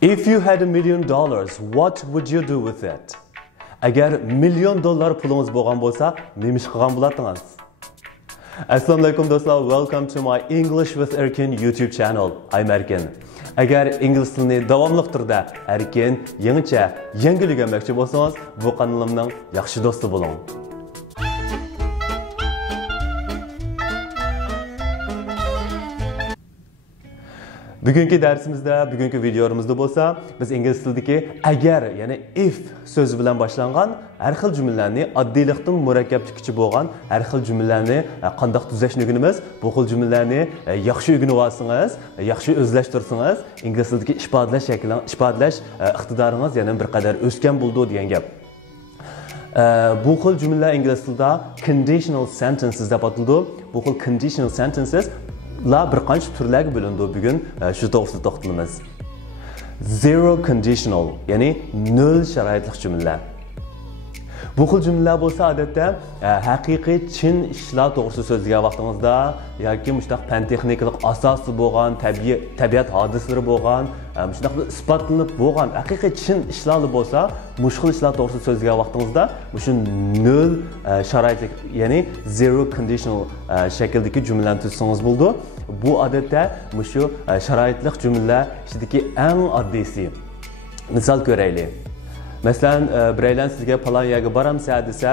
If you had $1,000,000, what would you do with it? Agar $1,000,000 pulungiz bo'lgan bo'lsa, nima ish qilgan bo'lardingiz? Assalomu alaykum do'stlar, welcome to my English with Erkin YouTube channel. I'm Erkin. Agar ingliz tilini davomli turda Erkin yangicha yangilik o'rganmoqchi bo'lsangiz, bu kanalimning yaxshi do'sti bo'ling. Bugungi darsimizda, bugungi videomizda bo'lsa, biz ingliz tilidagi agar, ya'ni if so'zi bilan boshlangan har xil jumlalarni oddiylikdan murakkablikcha bo'lgan har xil jumlalarni qanday tuzashni o'rganamiz. Bu xil jumlalarni yaxshi o'rganib olsangiz, yaxshi o'zlashtirsangiz, ingliz tilidagi ifodalash iqtidoringiz yana bir qadar o'sgan bo'ldi degan gap. Bu xil jumlalar ingliz tilida conditional sentences deb ataladi. Bu xil conditional sentences bir qancha turlarga bo'lindi. Bugun shu to'g'risida to'xtalamiz. Zero conditional, ya'ni nol sharoitli jumlalar. Bu xil jumlalar bo'lsa odatda haqiqiy chin ishlar to'g'risida so'zlagan vaqtingizda yoki mushtaq fan texnikalik asosi bo'lgan, tabiat hodisalari bo'lgan, mushtaq isbotlanib bo'lgan haqiqiy chin ishlar bo'lsa, mushkul ishlar to'g'risida so'zlagan vaqtingizda shu nol sharoitli, ya'ni zero conditional shakldagi jumlalarni tuzsangiz bo'ldi. Bu odatda shu sharoitli jumlalar ichidagi eng oddiysi. Misol ko'raylik. Masalan, biraylar sizga falon yerga boramsa desa,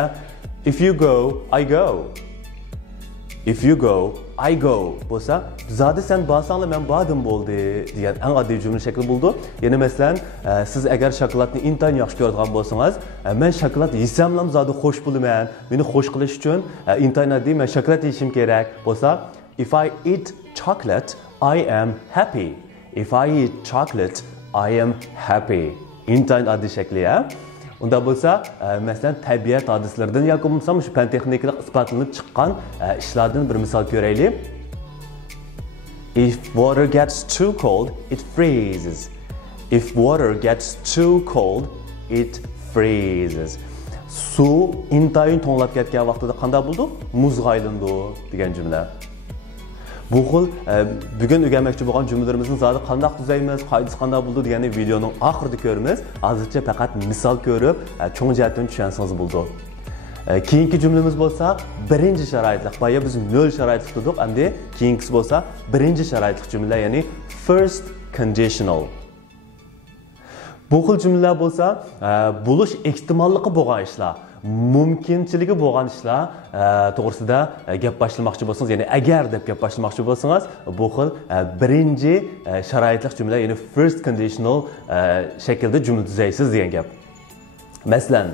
if you go, I go. If you go, I go bo'lsa, zodi sen borsanglar men bordim bo'ldi degan eng oddiy jumla shakli bo'ldi. Ya'ni masalan, siz agar shokoladni intayin yaxshi ko'radigan bo'lsangiz, men shokolad yesamlam zodi xush bo'laman. Meni xush qilish uchun intayin oddiy men shokolad yeyishim kerak bo'lsa, if I eat chocolate, I am happy. If I eat chocolate, I am happy. Intayin oddiy shakli ya. Unda bo'lsa, masalan, tabiat hodisalaridan yoki bo'lmasa shu fan texnikalik isbotlanib chiqqan ishlardan bir misol ko'raylik. If water gets too cold, it freezes. If water gets too cold, it freezes. Suv intayin to'nlab ketgan vaqtida qanday bo'ldi? Muzga aylandi degan jumla. Bu xil bugun o'rganmoqchi bo'lgan jumlalarimizni zodi qanday tuzaymiz, qoidasi qanday bo'ldi deganni videoning oxirida ko'ramiz. Hozircha faqat misol ko'rib, cho'ng jihatdan tushunsangiz bo'ldi. Keyingi jumlamiz bo'lsa, birinchi sharoitli. Boya biz nol sharoitli dedik, endi keyingisi bo'lsa, birinchi sharoitli jumla, ya'ni first conditional. Bu xil jumlalar bo'lsa, bo'lish ehtimolligi bo'lgan ishlar, mumkinchiligi bo'lgan ishlar to'g'risida gap boshlamoqchi bo'lsangiz, ya'ni agar deb gap boshlamoqchi bo'lsangiz, bu xil birinchi sharoitli jumla, ya'ni first conditional shaklda jumla tuzaysiz degan gap. Masalan,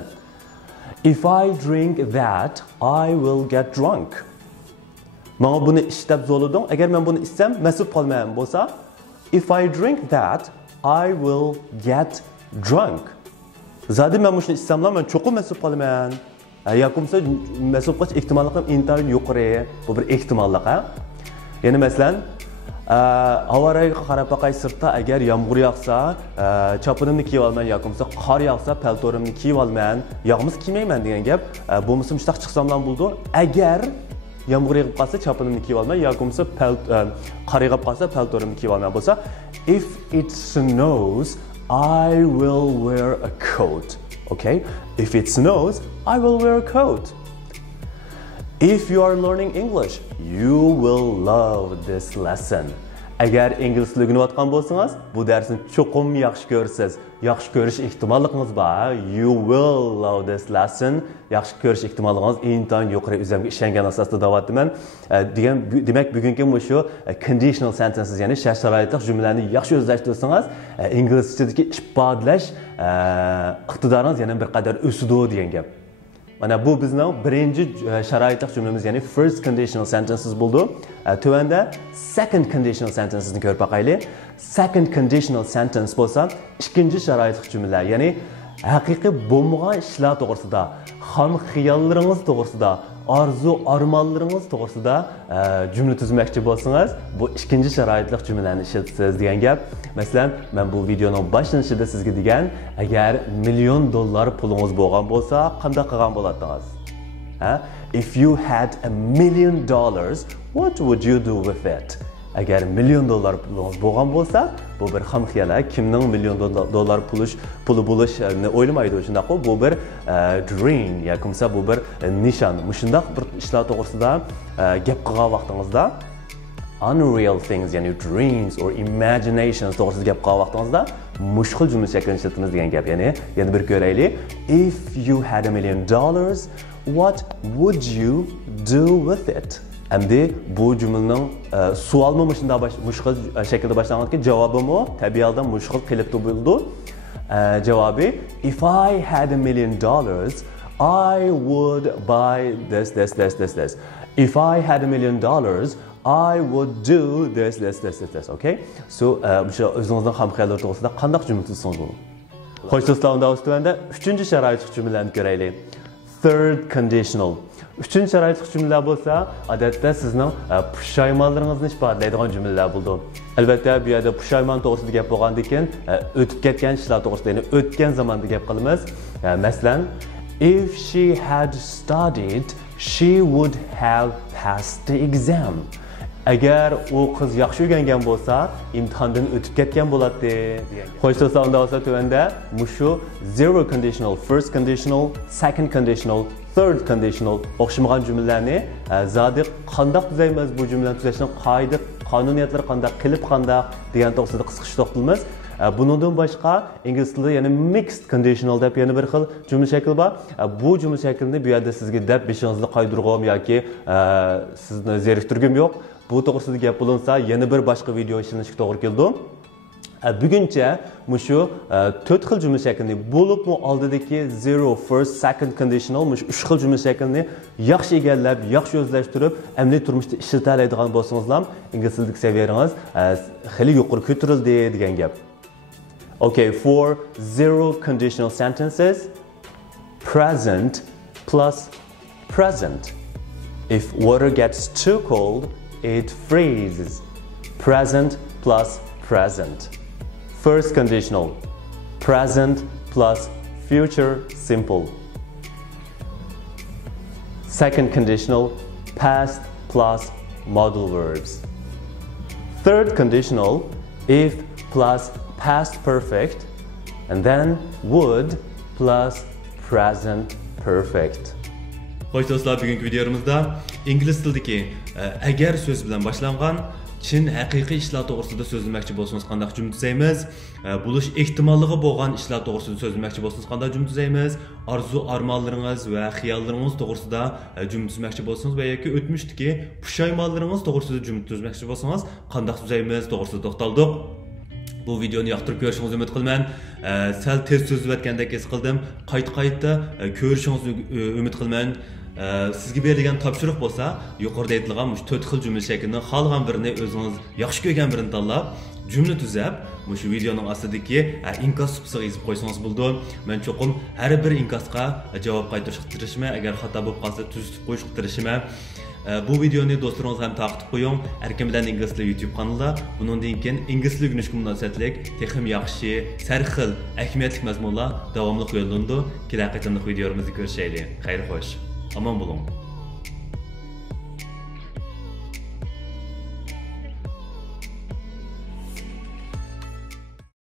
if I drink that, I will get drunk. Menga buni istab zo'ladim, agar men buni ichsam, mas'ul qolmayman bo'lsa, if I drink that, I will get drunk. Zodi men shuni ichsamlar, men cho'qim mas'ul qolaman. Yo'qimsa mas'ul qilish ehtimolliqim intayin yuqori. Bu bir ehtimollik, ha? Ya'ni masalan, havoraga qarab boqay sirtda agar yomg'ir yog'sa, chopinimni kiyib olman, yo'qimsa qor yog'sa, paltorimni kiyib olman, yog'imiz kiymayman degan gap. Bo'lmasa mushtaq chiqsamlar bo'ldi. Agar yomg'ir yog'ib qolsa, chopinimni kiyib olman, yo'qimsa qor yog'ib qolsa, paltorimni kiyib olman bo'lsa, if it snows, I will wear a coat. Okay? If it snows, I will wear a coat. If you are learning English, you will love this lesson. Agar ingliz tilini o'rganayotgan bo'lsangiz, bu darsni cho'qim yaxshi ko'rsiz. Yaxshi ko'rish ehtimolligingiz bor. You will love this lesson. Yaxshi ko'rish ehtimolligingiz intayin yuqori, o'zimga ishongan asosda da'vatman. Demak, bugungi shu conditional sentences, ya'ni sharoitli jumlalarni yaxshi o'zlashtirsangiz, ingliz tilidagi ifodalash iqtidoringiz yana bir qadar o'sidi degan gap. Mana bu bizning birinchi sharoitli jumlamiz, ya'ni first conditional sentences bo'ldi. Tuvanda second conditional sentences ni ko'rib boqaylik. Second conditional sentence bo'lsa, ikkinchi sharoitli jumla, ya'ni haqiqiy bo'lmagan ishlar to'g'risida, xom xiyollaringiz to'g'risida, orzu armonlaringiz to'g'risida jumla tuzmoqchi bo'lsangiz, bu ikkinchi sharoitli jumlalarni ishlatasiz degan gap. Masalan, men bu videoning boshlanishida sizga degan, agar $1,000,000 pulingiz bo'lgan bo'lsa, qanday qilgan bo'lardingiz? If you had $1,000,000, what would you do with it? Agar $1 million pulingiz bo'lgan bo'lsa, bu bir xomxiyala, kimning $1 million puli bo'lishini o'ylamaydi. Shundaqmi, bu bir dream yoki bo'lmasa bu bir nishon. Shundaq bir ishlar to'g'risida gap qilgan vaqtingizda unreal things, ya'ni dreams or imaginations to'g'risida gap qilgan vaqtingizda mushkul jumla shaklini ishlatamiz degan gap. Ya'ni yana bir ko'raylik. If you had $1 million, what would you do with it? Endi bu cümlenin sualmı mushkul şekilde başlangan cevabımı tabii halde mushkul qilib buldu. Cevabı if I had $1 million, I would buy this. If I had $1 million, I would do this. Okay? So, bu özünüzden xomxiyallar to'g'risida qanday jumla tuzsangiz bo'ladi? Xo'sh do'stlar, unda o'stuvanda 3-sharoitli jumlalarni ko'raylik. Third conditional. 3-sharoitli jumlalar bo'lsa, odatda sizning pushaymonlaringizni ifodalaydigan jumlalar bo'ldi. Albatta, bu yerda pushaymon to'g'risida gap bo'lgandan keyin o'tib ketgan ishlar to'g'risida, ya'ni o'tgan zamonda gap qilamiz. Masalan, if she had studied, she would have passed the exam. Agar u qiz yaxshi o'rgangan bo'lsa, imtihondan o'tib ketgan bo'ladi. Xo'sh do'stlar, unda bo'lsa tuvanda mushu zero conditional, first conditional, second conditional, third conditional o'xshamagan jumlalarni zodi qanday tuzaymiz, bu jumlalarni tuzashning qoida, qonuniyatlari qanday, qilib qanday degan to'g'risida qisqacha to'xtalamiz. Bundan boshqa ingliz tilida yana mixed conditional deb yana bir xil jumla shakli bor. Bu jumla shaklini bu yerda sizga deb beshingizni qaydirg'im yoki sizni zeriktirgim yo'q. Bu to'g'risida gap bo'linsa, yana bir boshqa video ishlanishga to'g'ri keldi. Buguncha mushu 4 xil jumla shaklini bo'libmi oldidagi zero, first, second conditional mush 3 xil jumla shaklini yaxshi egallab, yaxshi o'zlashtirib, amaliy turmushda ishlata oladigan bo'lsangiz ham ingliz tilidagi saviyangiz xili yuqori ko'tarildi degan gap. Okay, for zero conditional sentences, present plus present. If water gets too cold, it freezes. Present plus present. First conditional, present plus future simple. Second conditional, past plus modal verbs. Third conditional, if plus past perfect, and then would plus present perfect. Xo'sh do'stlar, bugungi videomizda ingliz tilidagi agar so'z bilan boshlangan chin haqiqiy ishlar to'g'risida so'zlamoqchi bo'lsangiz qanday jumla tuzaymiz? Bo'lish ehtimolligi bo'lgan ishlar to'g'risida so'zlamoqchi bo'lsangiz qanday jumla tuzaymiz? Arzu armonlaringiz va xiyollaringiz to'g'risida jumla tuzmoqchi bo'lsangiz va yoki o'tmishdagi pushaymonlaringiz to'g'risida jumla tuzmoqchi bo'lsangiz qanday tuzaymiz to'g'risida to'xtaldik. Bu videoni yoqtirib ko'rishingizni umid qilaman. Sal tez so'zlayotgandek his qildim. Qayta ko'rishingizni umid qilaman. Sizga berilgan topshiriq bo'lsa, yuqorida aytilgan 4 xil jumla shaklini xohlagan birini o'zingiz yaxshi ko'rgan birini tanlab, jumla tuzab, shu videoning ostidagi inkas qismiga yozib qo'ysangiz bo'ldi. Men cho'qim har bir inkasga javob qaytarishga tirishman. Agar xato bo'lib qolsa, tuzatib qo'yishga tirishman. Bu videoni do'stlaringiz ham taqib qo'ying. Erkin bilan ingliz tili YouTube kanalida. Bundan keyin ingliz tili o'rganishga munosabatlik texnik yaxshi, sarxil, ahamiyatli mazmunlar davomli qo'yiladi. Kelajak videolarimizni ko'rishaylik. Xayr xo'sh. Aman bo'ling.